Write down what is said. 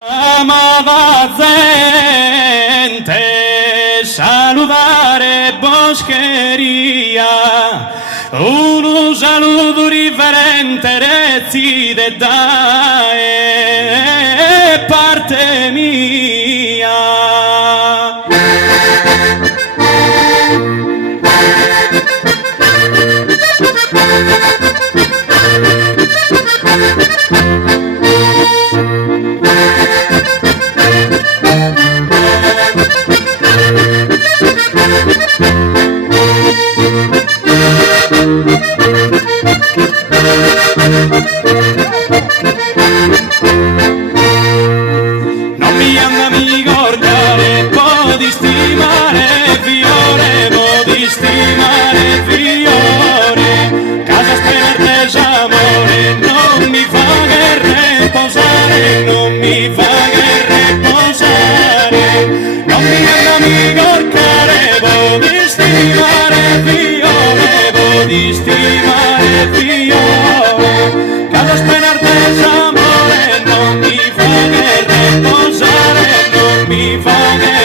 Amava gente saludare boscheria, uno saluto riferente decide da parte mia. Non mi anda mi guardare, po' di stimare fiore, po' di stimare fiore, casa sperte s'amore, non mi fa che riposare, non mi fa che riposare, non mi anda mi guardare, po' di stimare fiore, po' di stimare fiore, casa sperte s'amore, non mi fa che riposare, non mi fa che